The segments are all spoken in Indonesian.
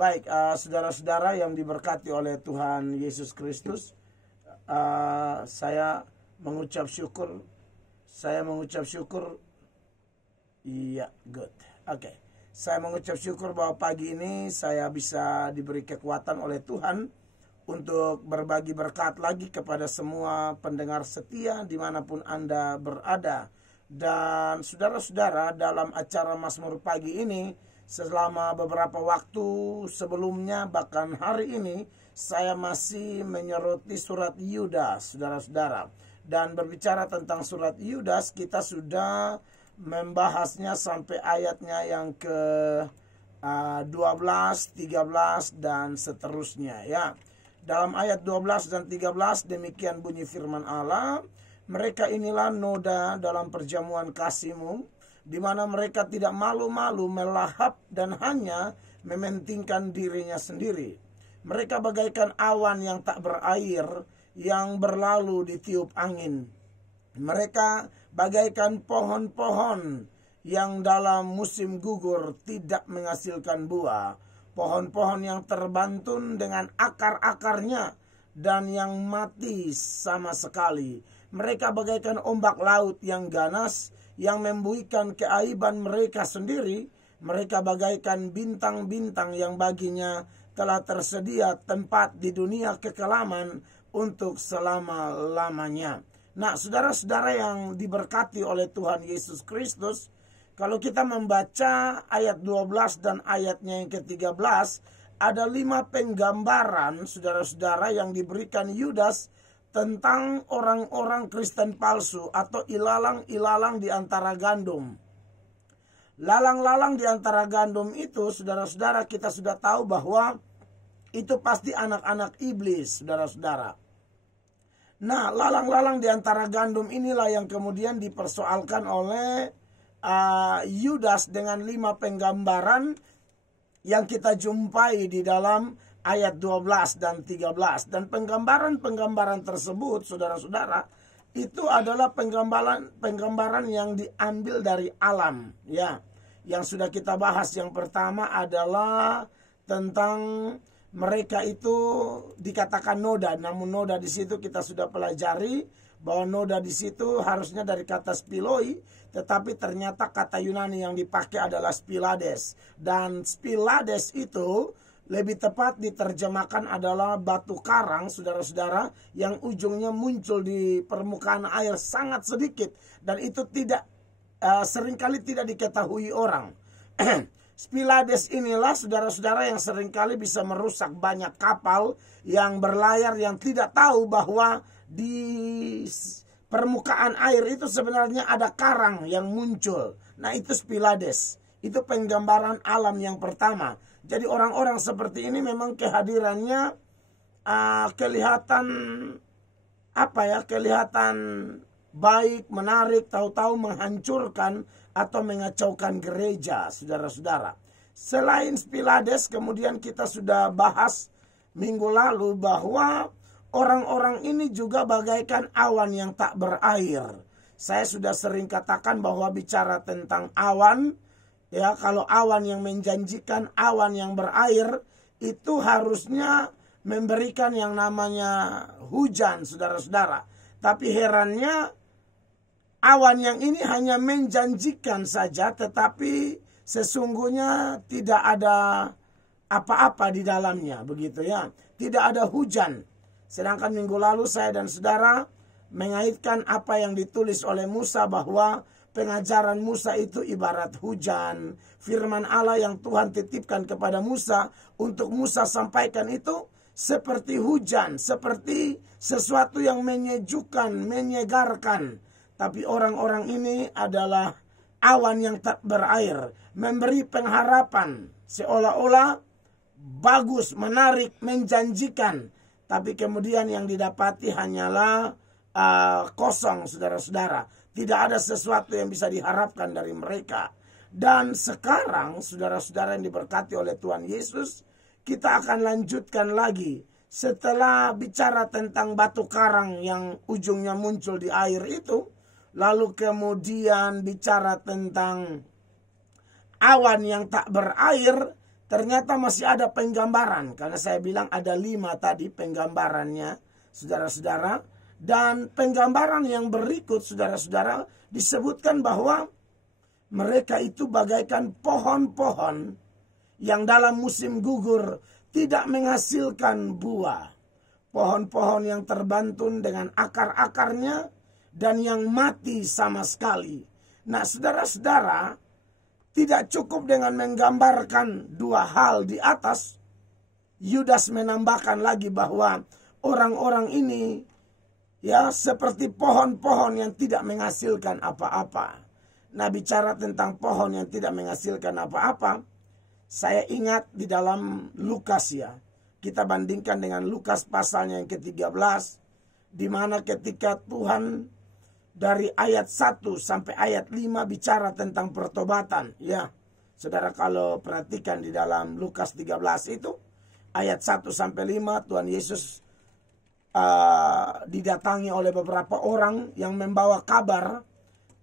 Baik, saudara-saudara yang diberkati oleh Tuhan Yesus Kristus, saya mengucap syukur. Iya, good. Oke. Saya mengucap syukur bahwa pagi ini saya bisa diberi kekuatan oleh Tuhan untuk berbagi berkat lagi kepada semua pendengar setia dimanapun Anda berada. Dan saudara-saudara, dalam acara Mazmur pagi ini, selama beberapa waktu sebelumnya, bahkan hari ini, saya masih menyoroti surat Yudas, saudara-saudara. Dan berbicara tentang surat Yudas, kita sudah membahasnya sampai ayatnya yang ke 12, 13, dan seterusnya ya. Dalam ayat 12 dan 13 demikian bunyi firman Allah, mereka inilah noda dalam perjamuan kasih-Mu, di mana mereka tidak malu-malu melahap dan hanya mementingkan dirinya sendiri. Mereka bagaikan awan yang tak berair yang berlalu ditiup angin. Mereka bagaikan pohon-pohon yang dalam musim gugur tidak menghasilkan buah. Pohon-pohon yang terbantun dengan akar-akarnya dan yang mati sama sekali. Mereka bagaikan ombak laut yang ganas yang membuihkan keaiban mereka sendiri. Mereka bagaikan bintang-bintang yang baginya telah tersedia tempat di dunia kekelaman untuk selama-lamanya. Nah, saudara-saudara yang diberkati oleh Tuhan Yesus Kristus, kalau kita membaca ayat 12 dan ayatnya yang ke-13, ada 5 penggambaran saudara-saudara yang diberikan Yudas tentang orang-orang Kristen palsu atau ilalang-ilalang di antara gandum. Lalang-lalang di antara gandum itu, saudara-saudara, kita sudah tahu bahwa itu pasti anak-anak iblis, saudara-saudara. Nah, lalang-lalang di antara gandum inilah yang kemudian dipersoalkan oleh Yudas dengan 5 penggambaran yang kita jumpai di dalam ayat 12 dan 13. Dan penggambaran-penggambaran tersebut, saudara-saudara, itu adalah penggambaran yang diambil dari alam, ya. Yang sudah kita bahas, yang pertama adalah tentang mereka itu dikatakan noda, namun noda di situ kita sudah pelajari bahwa noda di situ harusnya dari kata spiloi, tetapi ternyata kata Yunani yang dipakai adalah spilades. Dan spilades itu lebih tepat diterjemahkan adalah batu karang, saudara-saudara, yang ujungnya muncul di permukaan air sangat sedikit, dan itu tidak seringkali tidak diketahui orang. Spilades inilah, saudara-saudara, yang seringkali bisa merusak banyak kapal yang berlayar yang tidak tahu bahwa di permukaan air itu sebenarnya ada karang yang muncul. Nah, itu spilades. Itu penggambaran alam yang pertama. Jadi orang-orang seperti ini memang kehadirannya kelihatan kelihatan baik, menarik, tahu-tahu menghancurkan atau mengacaukan gereja, saudara-saudara. Selain spilades, kemudian kita sudah bahas minggu lalu bahwa orang-orang ini juga bagaikan awan yang tak berair. Saya sudah sering katakan bahwa bicara tentang awan, ya, kalau awan yang menjanjikan, awan yang berair, itu harusnya memberikan yang namanya hujan, saudara-saudara. Tapi herannya, awan yang ini hanya menjanjikan saja, tetapi sesungguhnya tidak ada apa-apa di dalamnya, begitu ya. Tidak ada hujan. Sedangkan minggu lalu saya dan saudara mengaitkan apa yang ditulis oleh Musa, bahwa pengajaran Musa itu ibarat hujan. Firman Allah yang Tuhan titipkan kepada Musa untuk Musa sampaikan itu seperti hujan, seperti sesuatu yang menyejukkan, menyegarkan. Tapi orang-orang ini adalah awan yang tak berair, memberi pengharapan, seolah-olah bagus, menarik, menjanjikan. Tapi kemudian yang didapati hanyalah kosong, saudara-saudara. Tidak ada sesuatu yang bisa diharapkan dari mereka. Dan sekarang, saudara-saudara yang diberkati oleh Tuhan Yesus, kita akan lanjutkan lagi. Setelah bicara tentang batu karang yang ujungnya muncul di air itu, lalu kemudian bicara tentang awan yang tak berair, ternyata masih ada penggambaran. Karena saya bilang ada 5 tadi penggambarannya, saudara-saudara. Dan penggambaran yang berikut, saudara-saudara, disebutkan bahwa mereka itu bagaikan pohon-pohon yang dalam musim gugur tidak menghasilkan buah. Pohon-pohon yang terbantun dengan akar-akarnya dan yang mati sama sekali. Nah, saudara-saudara, tidak cukup dengan menggambarkan 2 hal di atas. Yudas menambahkan lagi bahwa orang-orang ini ya seperti pohon-pohon yang tidak menghasilkan apa-apa. Nah, bicara tentang pohon yang tidak menghasilkan apa-apa, saya ingat di dalam Lukas ya. Kita bandingkan dengan Lukas pasalnya yang ke-13, di mana ketika Tuhan dari ayat 1 sampai ayat 5 bicara tentang pertobatan. Ya, saudara kalau perhatikan di dalam Lukas 13 itu, ayat 1 sampai 5, Tuhan Yesus didatangi oleh beberapa orang yang membawa kabar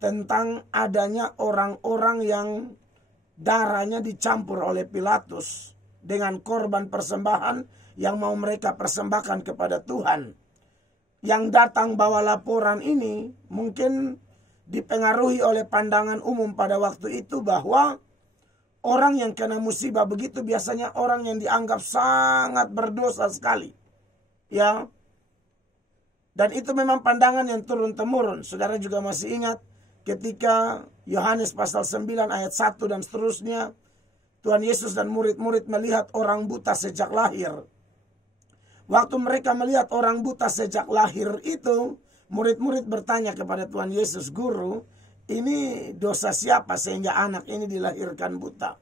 tentang adanya orang-orang yang darahnya dicampur oleh Pilatus dengan korban persembahan yang mau mereka persembahkan kepada Tuhan. Yang datang bawa laporan ini mungkin dipengaruhi oleh pandangan umum pada waktu itu bahwa orang yang kena musibah begitu biasanya orang yang dianggap sangat berdosa sekali. Ya. Dan itu memang pandangan yang turun-temurun. Saudara juga masih ingat ketika Yohanes pasal 9 ayat 1 dan seterusnya, Tuhan Yesus dan murid-murid melihat orang buta sejak lahir. Waktu mereka melihat orang buta sejak lahir itu, murid-murid bertanya kepada Tuhan Yesus, "Guru, ini dosa siapa sehingga anak ini dilahirkan buta?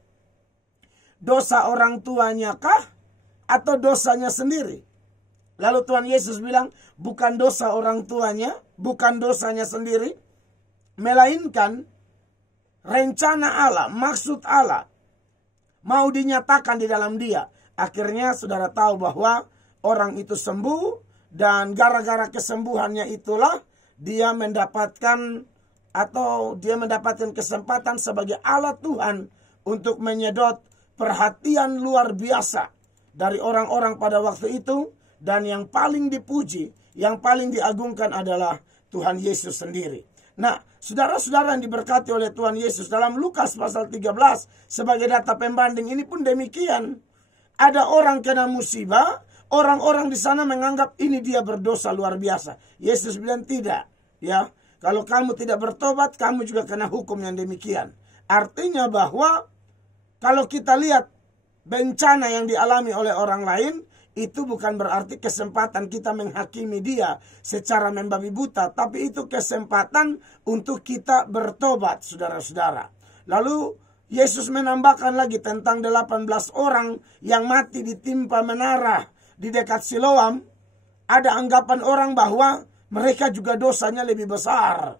Dosa orang tuanya kah atau dosanya sendiri?" Lalu Tuhan Yesus bilang, bukan dosa orang tuanya, bukan dosanya sendiri, melainkan rencana Allah, maksud Allah mau dinyatakan di dalam dia. Akhirnya saudara tahu bahwa orang itu sembuh, dan gara-gara kesembuhannya itulah dia mendapatkan kesempatan sebagai alat Tuhan untuk menyedot perhatian luar biasa dari orang-orang pada waktu itu. Dan yang paling dipuji, yang paling diagungkan adalah Tuhan Yesus sendiri. Nah, saudara-saudara yang diberkati oleh Tuhan Yesus, dalam Lukas pasal 13 sebagai data pembanding ini pun demikian. Ada orang kena musibah, orang-orang di sana menganggap ini dia berdosa luar biasa. Yesus bilang tidak, ya. Kalau kamu tidak bertobat, kamu juga kena hukum yang demikian. Artinya bahwa kalau kita lihat bencana yang dialami oleh orang lain, itu bukan berarti kesempatan kita menghakimi dia secara membabi buta, tapi itu kesempatan untuk kita bertobat, saudara-saudara. Lalu Yesus menambahkan lagi tentang 18 orang yang mati ditimpa menara di dekat Siloam. Ada anggapan orang bahwa mereka juga dosanya lebih besar.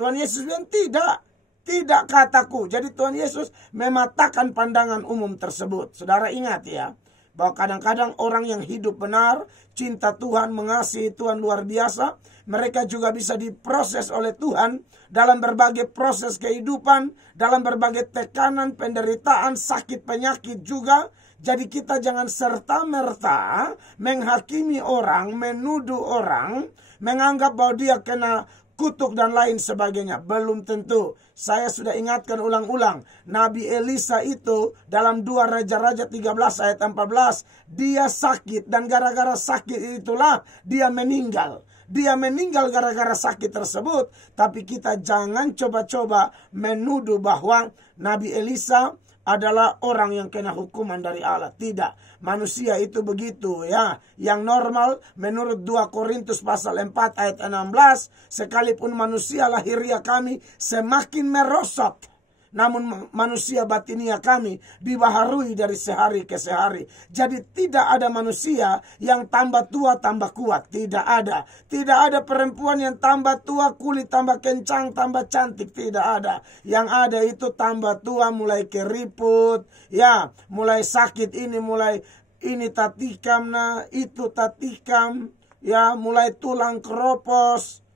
Tuhan Yesus bilang tidak kataku. Jadi Tuhan Yesus mematahkan pandangan umum tersebut. Saudara ingat ya, bahwa kadang-kadang orang yang hidup benar, cinta Tuhan, mengasihi Tuhan luar biasa, mereka juga bisa diproses oleh Tuhan dalam berbagai proses kehidupan, dalam berbagai tekanan, penderitaan, sakit, penyakit juga. Jadi kita jangan serta-merta menghakimi orang, menuduh orang, menganggap bahwa dia kena kutuk dan lain sebagainya. Belum tentu. Saya sudah ingatkan ulang-ulang. Nabi Elisa itu dalam 2 Raja-Raja 13 ayat 14. Dia sakit dan gara-gara sakit itulah dia meninggal. Dia meninggal gara-gara sakit tersebut. Tapi kita jangan coba-coba menuduh bahwa Nabi Elisa adalah orang yang kena hukuman dari Allah. Tidak. Manusia itu begitu ya. Yang normal menurut 2 Korintus pasal 4 ayat 16. Sekalipun manusia lahiriah kami semakin merosot, namun manusia batinia kami dibaharui dari sehari ke sehari. Jadi tidak ada manusia yang tambah tua tambah kuat. Tidak ada. Tidak ada perempuan yang tambah tua kulit tambah kencang tambah cantik. Tidak ada. Yang ada itu tambah tua mulai keriput, ya, mulai sakit ini, mulai ini tatikam, nah itu tatikam, ya, mulai tulang keropos.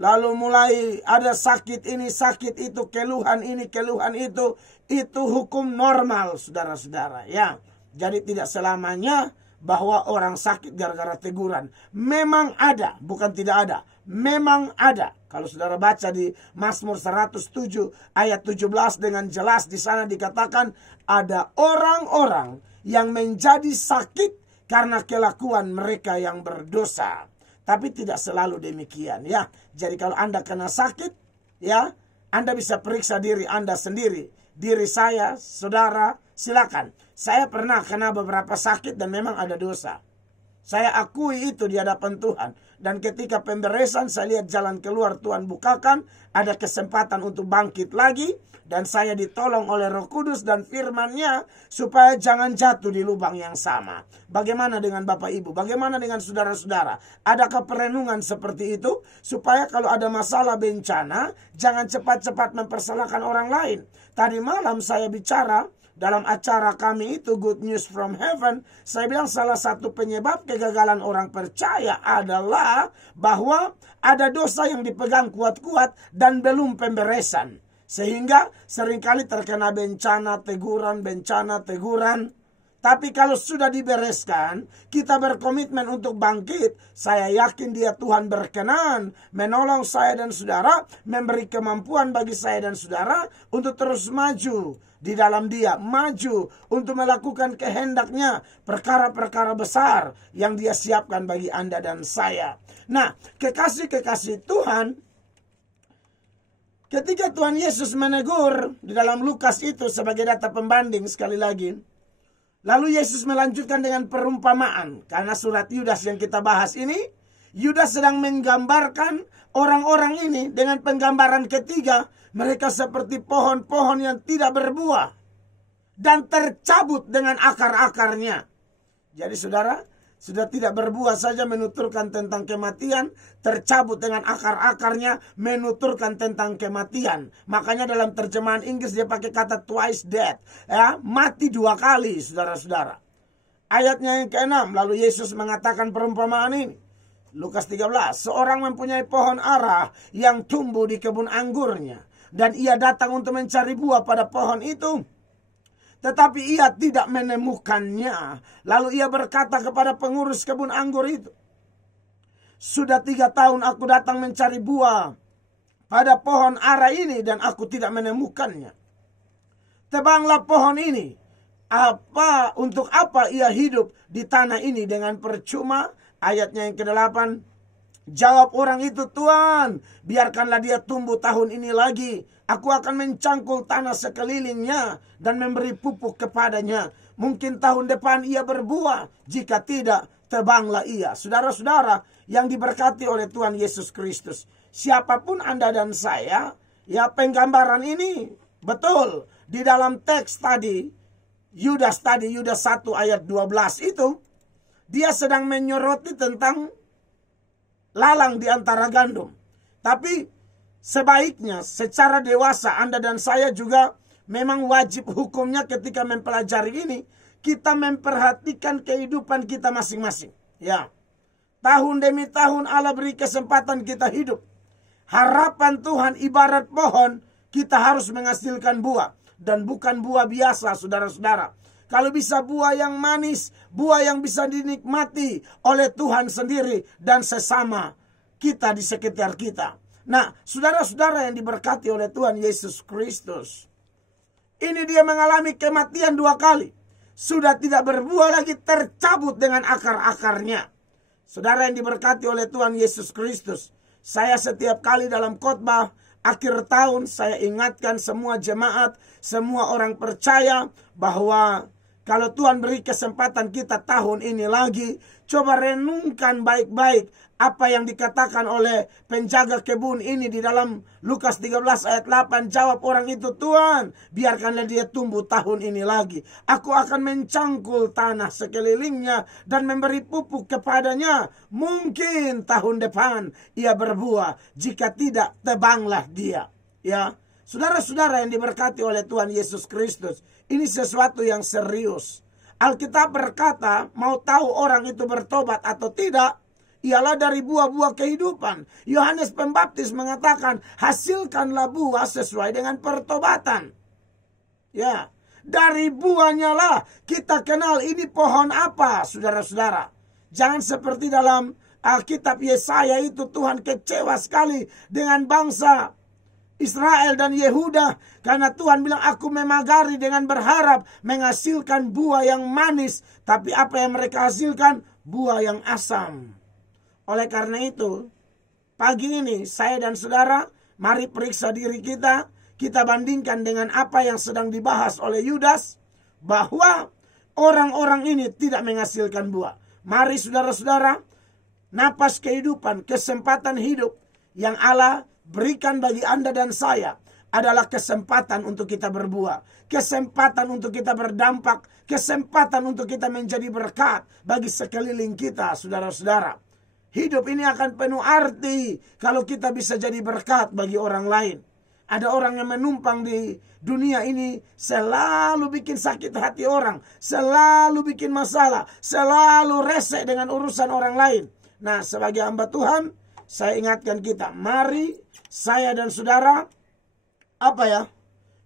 Lalu mulai ada sakit ini, sakit itu, keluhan ini, keluhan itu. itu hukum normal, saudara-saudara, ya. Jadi tidak selamanya bahwa orang sakit gara-gara teguran. Memang ada, bukan tidak ada. Memang ada. Kalau saudara baca di Mazmur 107 ayat 17 dengan jelas, di sana dikatakan ada orang-orang yang menjadi sakit karena kelakuan mereka yang berdosa. Tapi tidak selalu demikian, ya. Jadi kalau Anda kena sakit, ya, Anda bisa periksa diri Anda sendiri. Diri saya, saudara, silakan. Saya pernah kena beberapa sakit dan memang ada dosa. Saya akui itu di hadapan Tuhan. Dan ketika pemberesan saya lihat jalan keluar Tuhan bukakan, ada kesempatan untuk bangkit lagi. Dan saya ditolong oleh Roh Kudus dan firman-Nya supaya jangan jatuh di lubang yang sama. Bagaimana dengan Bapak Ibu? Bagaimana dengan saudara-saudara? Adakah perenungan seperti itu? Supaya kalau ada masalah bencana, jangan cepat-cepat mempersalahkan orang lain. Tadi malam saya bicara dalam acara kami itu Good News from Heaven. Saya bilang salah satu penyebab kegagalan orang percaya adalah bahwa ada dosa yang dipegang kuat-kuat dan belum pemberesan. Sehingga seringkali terkena bencana, teguran, bencana, teguran. Tapi kalau sudah dibereskan, kita berkomitmen untuk bangkit. Saya yakin dia Tuhan berkenan menolong saya dan saudara, memberi kemampuan bagi saya dan saudara untuk terus maju di dalam dia, maju untuk melakukan kehendaknya, perkara-perkara besar yang dia siapkan bagi Anda dan saya. Nah, kekasih-kekasih Tuhan, ketika Tuhan Yesus menegur di dalam Lukas itu sebagai data pembanding sekali lagi, lalu Yesus melanjutkan dengan perumpamaan. Karena surat Yudas yang kita bahas ini, Yudas sedang menggambarkan orang-orang ini dengan penggambaran ketiga. Mereka seperti pohon-pohon yang tidak berbuah dan tercabut dengan akar-akarnya. Jadi saudara, sudah tidak berbuah saja menuturkan tentang kematian, tercabut dengan akar-akarnya menuturkan tentang kematian. Makanya dalam terjemahan Inggris dia pakai kata twice dead, ya, mati 2 kali, saudara-saudara. Ayatnya yang ke-6, lalu Yesus mengatakan perumpamaan ini. Lukas 13, seorang mempunyai pohon ara yang tumbuh di kebun anggurnya, dan ia datang untuk mencari buah pada pohon itu. Tetapi ia tidak menemukannya. Lalu ia berkata kepada pengurus kebun anggur itu, sudah 3 tahun aku datang mencari buah pada pohon ara ini dan aku tidak menemukannya. Tebanglah pohon ini. Untuk apa ia hidup di tanah ini dengan percuma? Ayatnya yang ke-8. Jawab orang itu, Tuhan, biarkanlah dia tumbuh tahun ini lagi. Aku akan mencangkul tanah sekelilingnya dan memberi pupuk kepadanya. Mungkin tahun depan ia berbuah. Jika tidak, tebanglah ia. Saudara-saudara yang diberkati oleh Tuhan Yesus Kristus, siapapun Anda dan saya, ya, penggambaran ini betul. Di dalam teks tadi, Yudas 1 ayat 12 itu, dia sedang menyoroti tentang lalang di antara gandum. Tapi sebaiknya secara dewasa Anda dan saya juga memang wajib hukumnya ketika mempelajari ini, kita memperhatikan kehidupan kita masing-masing. Ya, tahun demi tahun Allah beri kesempatan kita hidup. Harapan Tuhan ibarat pohon, kita harus menghasilkan buah. Dan bukan buah biasa, saudara-saudara. Kalau bisa buah yang manis, buah yang bisa dinikmati oleh Tuhan sendiri dan sesama kita di sekitar kita. Nah, saudara-saudara yang diberkati oleh Tuhan Yesus Kristus, ini dia mengalami kematian 2 kali. Sudah tidak berbuah lagi, tercabut dengan akar-akarnya. Saudara yang diberkati oleh Tuhan Yesus Kristus, saya setiap kali dalam khotbah akhir tahun saya ingatkan semua jemaat, semua orang percaya bahwa kalau Tuhan beri kesempatan kita tahun ini lagi, coba renungkan baik-baik apa yang dikatakan oleh penjaga kebun ini di dalam Lukas 13 ayat 8. Jawab orang itu, Tuhan, biarkanlah dia tumbuh tahun ini lagi. Aku akan mencangkul tanah sekelilingnya dan memberi pupuk kepadanya. Mungkin tahun depan ia berbuah. Jika tidak, tebanglah dia. Ya, saudara-saudara yang diberkati oleh Tuhan Yesus Kristus, ini sesuatu yang serius. Alkitab berkata, mau tahu orang itu bertobat atau tidak, ialah dari buah-buah kehidupan. Yohanes Pembaptis mengatakan, hasilkanlah buah sesuai dengan pertobatan. Ya, dari buahnya lah kita kenal ini pohon apa, saudara-saudara. Jangan seperti dalam Alkitab Yesaya itu, Tuhan kecewa sekali dengan bangsa Israel dan Yehuda, karena Tuhan bilang, aku memagari dengan berharap menghasilkan buah yang manis, tapi apa yang mereka hasilkan? Buah yang asam. Oleh karena itu, pagi ini saya dan saudara, mari periksa diri kita. Kita bandingkan dengan apa yang sedang dibahas oleh Yudas, bahwa orang-orang ini tidak menghasilkan buah. Mari saudara-saudara, napas kehidupan, kesempatan hidup yang Allah berikan bagi Anda dan saya adalah kesempatan untuk kita berbuah, kesempatan untuk kita berdampak, kesempatan untuk kita menjadi berkat bagi sekeliling kita, saudara-saudara. Hidup ini akan penuh arti kalau kita bisa jadi berkat bagi orang lain. Ada orang yang menumpang di dunia ini selalu bikin sakit hati orang, selalu bikin masalah, selalu resek dengan urusan orang lain. Nah, sebagai hamba Tuhan, saya ingatkan kita, mari saya dan saudara,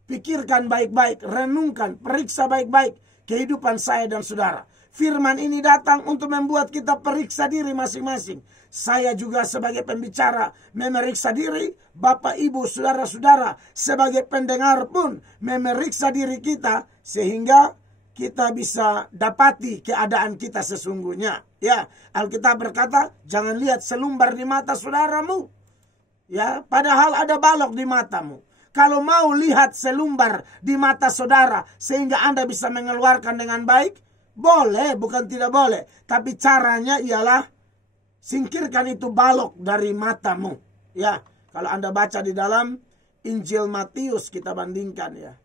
pikirkan baik-baik, renungkan, periksa baik-baik kehidupan saya dan saudara. Firman ini datang untuk membuat kita periksa diri masing-masing. Saya juga sebagai pembicara memeriksa diri, Bapak, Ibu, saudara-saudara sebagai pendengar pun memeriksa diri kita, sehingga kita bisa dapati keadaan kita sesungguhnya. Ya, Alkitab berkata, jangan lihat selumbar di mata saudaramu. Ya, padahal ada balok di matamu. Kalau mau lihat selumbar di mata saudara sehingga Anda bisa mengeluarkan dengan baik, boleh, bukan tidak boleh. Tapi caranya ialah singkirkan itu balok dari matamu. Ya, kalau Anda baca di dalam Injil Matius, kita bandingkan ya.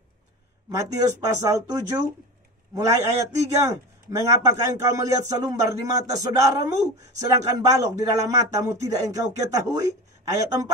Matius pasal 7, mulai ayat 3. Mengapakah engkau melihat selumbar di mata saudaramu, sedangkan balok di dalam matamu tidak engkau ketahui? Ayat 4.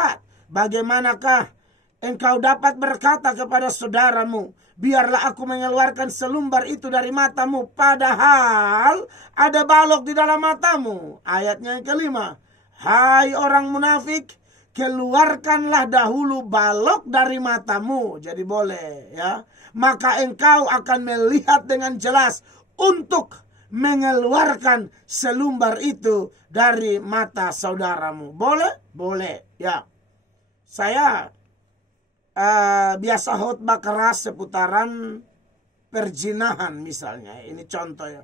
Bagaimanakah engkau dapat berkata kepada saudaramu, biarlah aku mengeluarkan selumbar itu dari matamu, padahal ada balok di dalam matamu. Ayatnya yang kelima. Hai orang munafik, keluarkanlah dahulu balok dari matamu. Jadi boleh ya. Maka engkau akan melihat dengan jelas untuk mengeluarkan selumbar itu dari mata saudaramu. Boleh? Boleh ya. Saya biasa khotbah keras seputaran perzinahan misalnya. Ini contoh ya.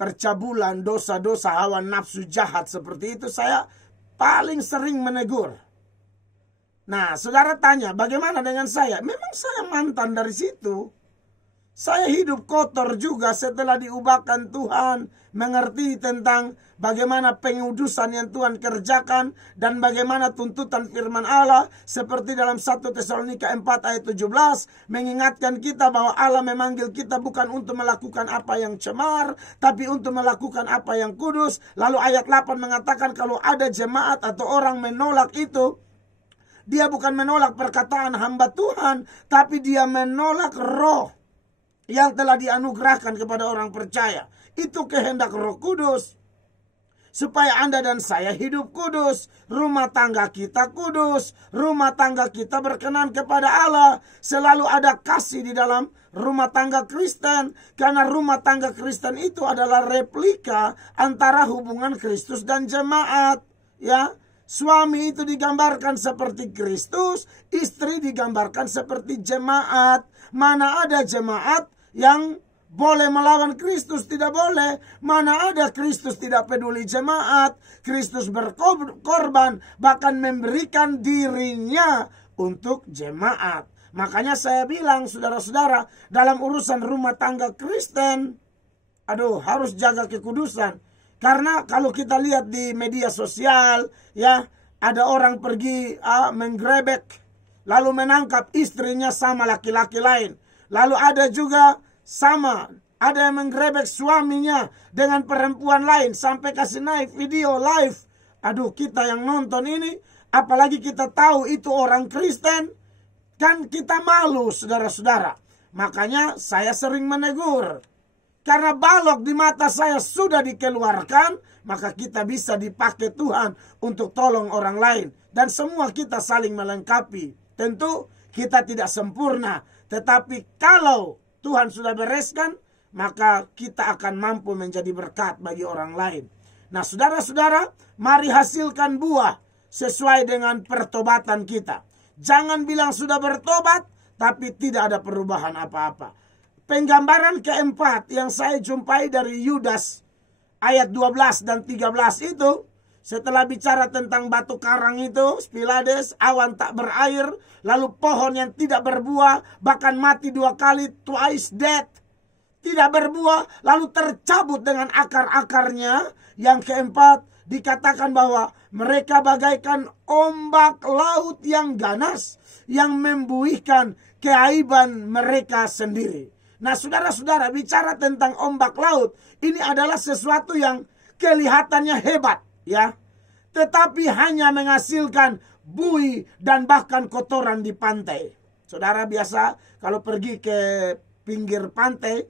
Percabulan, dosa-dosa, hawa nafsu jahat seperti itu saya paling sering menegur. Nah, saudara tanya, bagaimana dengan saya? Memang saya mantan dari situ. Saya hidup kotor juga setelah diubahkan Tuhan, mengerti tentang bagaimana pengudusan yang Tuhan kerjakan dan bagaimana tuntutan firman Allah seperti dalam 1 Tesalonika 4 ayat 17 mengingatkan kita bahwa Allah memanggil kita bukan untuk melakukan apa yang cemar, tapi untuk melakukan apa yang kudus. Lalu ayat 8 mengatakan kalau ada jemaat atau orang menolak itu, dia bukan menolak perkataan hamba Tuhan, tapi dia menolak roh yang telah dianugerahkan kepada orang percaya. Itu kehendak Roh Kudus, supaya Anda dan saya hidup kudus, rumah tangga kita kudus, rumah tangga kita berkenan kepada Allah. Selalu ada kasih di dalam rumah tangga Kristen, karena rumah tangga Kristen itu adalah replika antara hubungan Kristus dan jemaat. Ya, suami itu digambarkan seperti Kristus, istri digambarkan seperti jemaat. Mana ada jemaat yang boleh melawan Kristus? Tidak boleh. Mana ada Kristus tidak peduli jemaat. Kristus berkorban, bahkan memberikan dirinya untuk jemaat. Makanya saya bilang, saudara-saudara, dalam urusan rumah tangga Kristen, harus jaga kekudusan. Karena kalau kita lihat di media sosial, ya, ada orang pergi menggrebek, lalu menangkap istrinya sama laki-laki lain. Lalu ada juga ada yang menggerebek suaminya dengan perempuan lain sampai kasih naik video live. Kita yang nonton ini, apalagi kita tahu itu orang Kristen, kan kita malu, saudara-saudara. Makanya saya sering menegur. Karena balok di mata saya sudah dikeluarkan, maka kita bisa dipakai Tuhan untuk tolong orang lain. Dan semua kita saling melengkapi. Tentu kita tidak sempurna. Tetapi kalau Tuhan sudah bereskan, maka kita akan mampu menjadi berkat bagi orang lain. Nah, saudara-saudara, mari hasilkan buah sesuai dengan pertobatan kita. Jangan bilang sudah bertobat, tapi tidak ada perubahan apa-apa. Penggambaran keempat yang saya jumpai dari Yudas ayat 12 dan 13 itu, setelah bicara tentang batu karang itu, Spilades, awan tak berair, lalu pohon yang tidak berbuah, bahkan mati 2 kali, twice dead, tidak berbuah, lalu tercabut dengan akar-akarnya. Yang keempat, dikatakan bahwa mereka bagaikan ombak laut yang ganas, yang membuihkan keaiban mereka sendiri. Nah, saudara-saudara, bicara tentang ombak laut, ini adalah sesuatu yang kelihatannya hebat, ya, tetapi hanya menghasilkan buih dan bahkan kotoran di pantai. Saudara biasa kalau pergi ke pinggir pantai,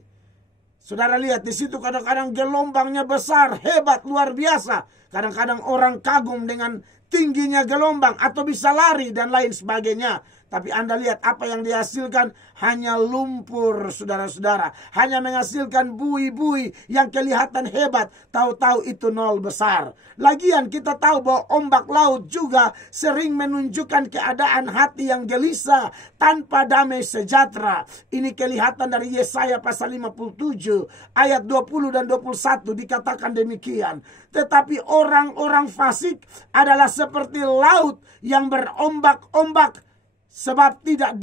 saudara lihat di situ kadang-kadang gelombangnya besar, hebat, luar biasa. Kadang-kadang orang kagum dengan tingginya gelombang atau bisa lari dan lain sebagainya. Tapi Anda lihat apa yang dihasilkan, hanya lumpur, saudara-saudara. Hanya menghasilkan buih-buih yang kelihatan hebat. Tahu-tahu itu nol besar. Lagian kita tahu bahwa ombak laut juga sering menunjukkan keadaan hati yang gelisah, tanpa damai sejahtera. Ini kelihatan dari Yesaya pasal 57 ayat 20 dan 21 dikatakan demikian. Tetapi orang-orang fasik adalah seperti laut yang berombak-ombak, sebab tidak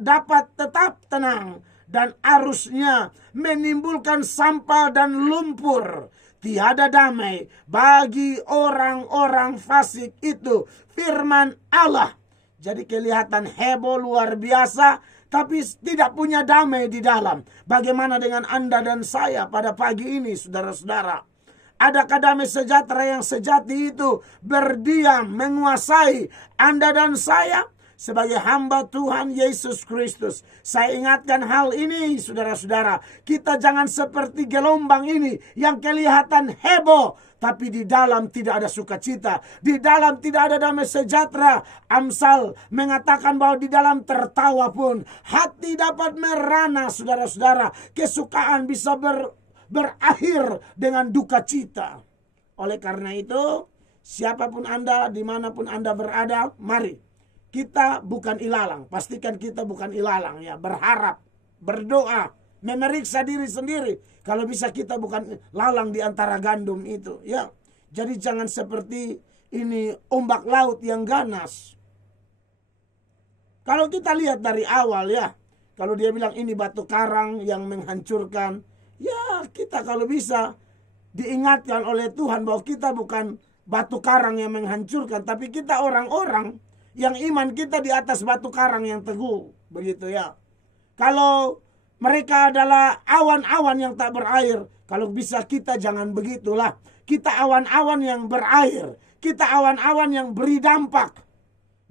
dapat tetap tenang, dan arusnya menimbulkan sampah dan lumpur. Tiada damai bagi orang-orang fasik itu, firman Allah. Jadi kelihatan heboh luar biasa, tapi tidak punya damai di dalam. Bagaimana dengan Anda dan saya pada pagi ini, saudara-saudara? Adakah damai sejahtera yang sejati itu berdiam, menguasai Anda dan saya? Sebagai hamba Tuhan Yesus Kristus, saya ingatkan hal ini, saudara-saudara. Kita jangan seperti gelombang ini yang kelihatan heboh, tapi di dalam tidak ada sukacita, di dalam tidak ada damai sejahtera. Amsal mengatakan bahwa di dalam tertawa pun hati dapat merana, saudara-saudara. Kesukaan bisa berakhir dengan duka cita. Oleh karena itu, siapapun Anda, dimanapun Anda berada, mari kita bukan ilalang. Pastikan kita bukan ilalang, ya. Berharap, berdoa, memeriksa diri sendiri. Kalau bisa kita bukan lalang di antara gandum itu, ya. Jadi jangan seperti ini ombak laut yang ganas. Kalau kita lihat dari awal, ya, kalau dia bilang ini batu karang yang menghancurkan, ya, kita kalau bisa diingatkan oleh Tuhan bahwa kita bukan batu karang yang menghancurkan, tapi kita orang-orang yang iman kita di atas batu karang yang teguh, begitu, ya. Kalau mereka adalah awan-awan yang tak berair, kalau bisa kita jangan begitulah. Kita awan-awan yang berair, kita awan-awan yang beri dampak.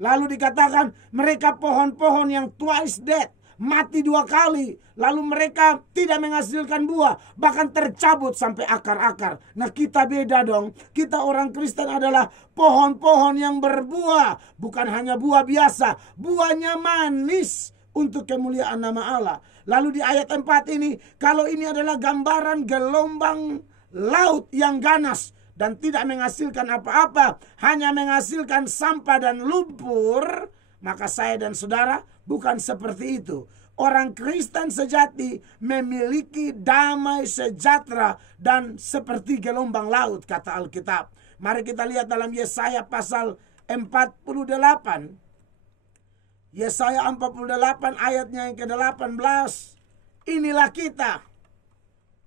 Lalu dikatakan mereka pohon-pohon yang twice dead, mati 2 kali, lalu mereka tidak menghasilkan buah, bahkan tercabut sampai akar-akar. Nah, kita beda dong. Kita orang Kristen adalah pohon-pohon yang berbuah, bukan hanya buah biasa, buahnya manis untuk kemuliaan nama Allah. Lalu di ayat 4 ini, kalau ini adalah gambaran gelombang laut yang ganas dan tidak menghasilkan apa-apa, hanya menghasilkan sampah dan lumpur, maka saya dan saudara bukan seperti itu. Orang Kristen sejati memiliki damai sejahtera dan seperti gelombang laut, kata Alkitab. Mari kita lihat dalam Yesaya pasal 48. Yesaya 48 ayatnya yang ke-18. Inilah kita.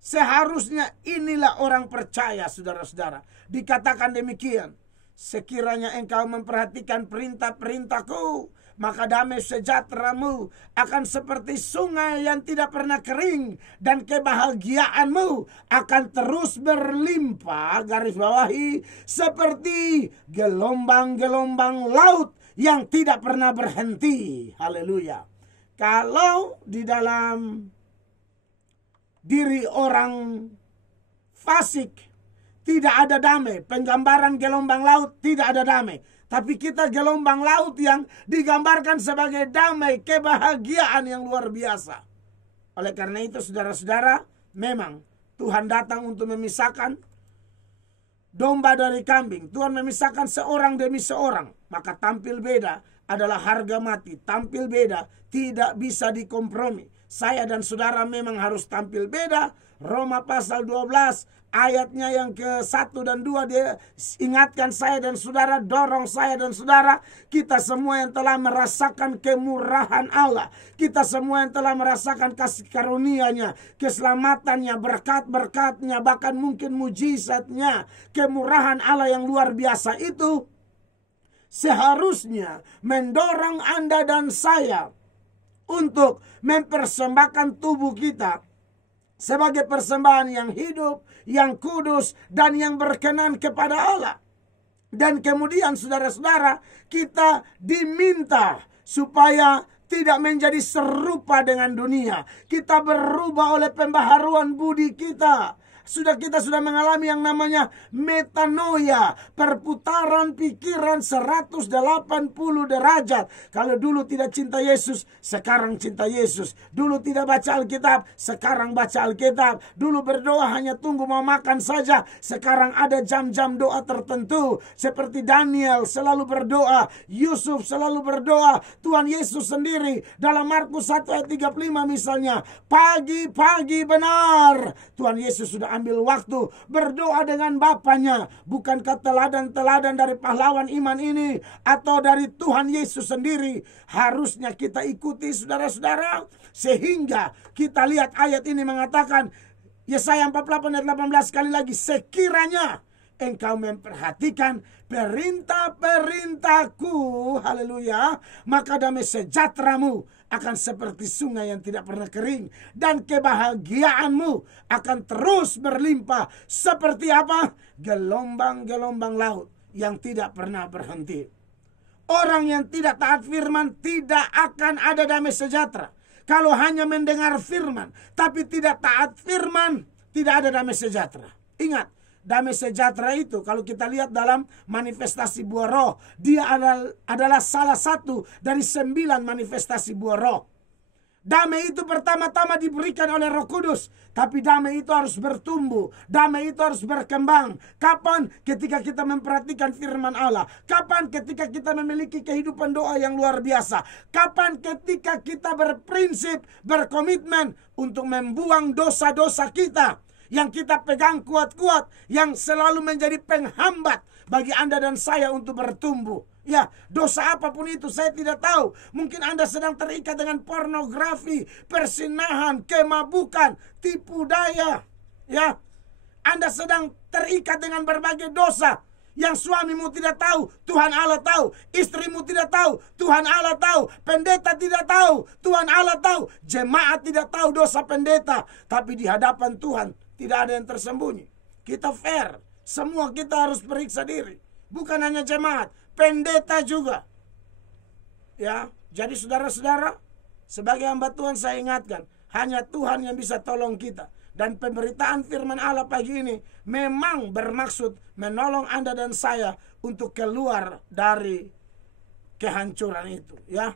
Seharusnya inilah orang percaya, saudara-saudara. Dikatakan demikian. Sekiranya engkau memperhatikan perintah-perintahku, maka damai sejahteramu akan seperti sungai yang tidak pernah kering, dan kebahagiaanmu akan terus berlimpah, garis bawahi, seperti gelombang-gelombang laut yang tidak pernah berhenti. Haleluya. Kalau di dalam diri orang fasik tidak ada damai, penggambaran gelombang laut tidak ada damai. Tapi kita gelombang laut yang digambarkan sebagai damai, kebahagiaan yang luar biasa. Oleh karena itu saudara-saudara, memang Tuhan datang untuk memisahkan domba dari kambing. Tuhan memisahkan seorang demi seorang. Maka tampil beda adalah harga mati. Tampil beda tidak bisa dikompromi. Saya dan saudara memang harus tampil beda. Roma pasal 12 ayatnya yang ke-1 dan 2 dia ingatkan saya dan saudara, dorong saya dan saudara, kita semua yang telah merasakan kemurahan Allah, kita semua yang telah merasakan kasih karunia-Nya, keselamatannya, berkat-berkatnya, bahkan mungkin mujizatnya, kemurahan Allah yang luar biasa itu seharusnya mendorong Anda dan saya untuk mempersembahkan tubuh kita sebagai persembahan yang hidup, yang kudus, dan yang berkenan kepada Allah. Dan kemudian saudara-saudara, kita diminta supaya tidak menjadi serupa dengan dunia. Kita berubah oleh pembaharuan budi kita. Kita sudah mengalami yang namanya metanoia, perputaran pikiran 180 derajat. Kalau dulu tidak cinta Yesus, sekarang cinta Yesus. Dulu tidak baca Alkitab, sekarang baca Alkitab. Dulu berdoa hanya tunggu mau makan saja, sekarang ada jam-jam doa tertentu. Seperti Daniel selalu berdoa, Yusuf selalu berdoa, Tuhan Yesus sendiri dalam Markus 1 ayat 35 misalnya, pagi-pagi benar Tuhan Yesus sudah ambil waktu berdoa dengan Bapaknya. Bukankah teladan-teladan dari pahlawan iman ini atau dari Tuhan Yesus sendiri harusnya kita ikuti saudara-saudara? Sehingga kita lihat ayat ini mengatakan, Yesaya 48 ayat 18 sekali lagi, sekiranya engkau memperhatikan perintah-perintahku, haleluya, maka damai sejahteramu akan seperti sungai yang tidak pernah kering, dan kebahagiaanmu akan terus berlimpah seperti apa? Gelombang-gelombang laut yang tidak pernah berhenti. Orang yang tidak taat firman tidak akan ada damai sejahtera. Kalau hanya mendengar firman tapi tidak taat firman, tidak ada damai sejahtera. Ingat, damai sejahtera itu kalau kita lihat dalam manifestasi buah roh, dia adalah salah satu dari 9 manifestasi buah roh. Damai itu pertama-tama diberikan oleh Roh Kudus, tapi damai itu harus bertumbuh, damai itu harus berkembang. Kapan? Ketika kita memperhatikan firman Allah. Kapan? Ketika kita memiliki kehidupan doa yang luar biasa. Kapan? Ketika kita berprinsip, berkomitmen untuk membuang dosa-dosa kita yang kita pegang kuat-kuat, yang selalu menjadi penghambat bagi Anda dan saya untuk bertumbuh. Ya, dosa apapun itu saya tidak tahu. Mungkin Anda sedang terikat dengan pornografi, persinahan, kemabukan, tipu daya. Ya, Anda sedang terikat dengan berbagai dosa yang suamimu tidak tahu, Tuhan Allah tahu. Istrimu tidak tahu, Tuhan Allah tahu. Pendeta tidak tahu, Tuhan Allah tahu. Jemaat tidak tahu dosa pendeta, tapi di hadapan Tuhan tidak ada yang tersembunyi. Kita fair, semua kita harus periksa diri. Bukan hanya jemaat, pendeta juga. Ya, jadi saudara-saudara, sebagai hamba Tuhan saya ingatkan, hanya Tuhan yang bisa tolong kita. Dan pemberitaan firman Allah pagi ini memang bermaksud menolong Anda dan saya untuk keluar dari kehancuran itu. Ya,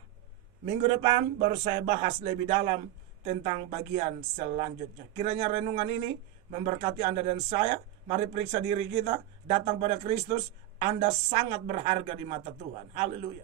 minggu depan baru saya bahas lebih dalam tentang bagian selanjutnya. Kiranya renungan ini memberkati Anda dan saya. Mari periksa diri kita, datang pada Kristus. Anda sangat berharga di mata Tuhan. Haleluya.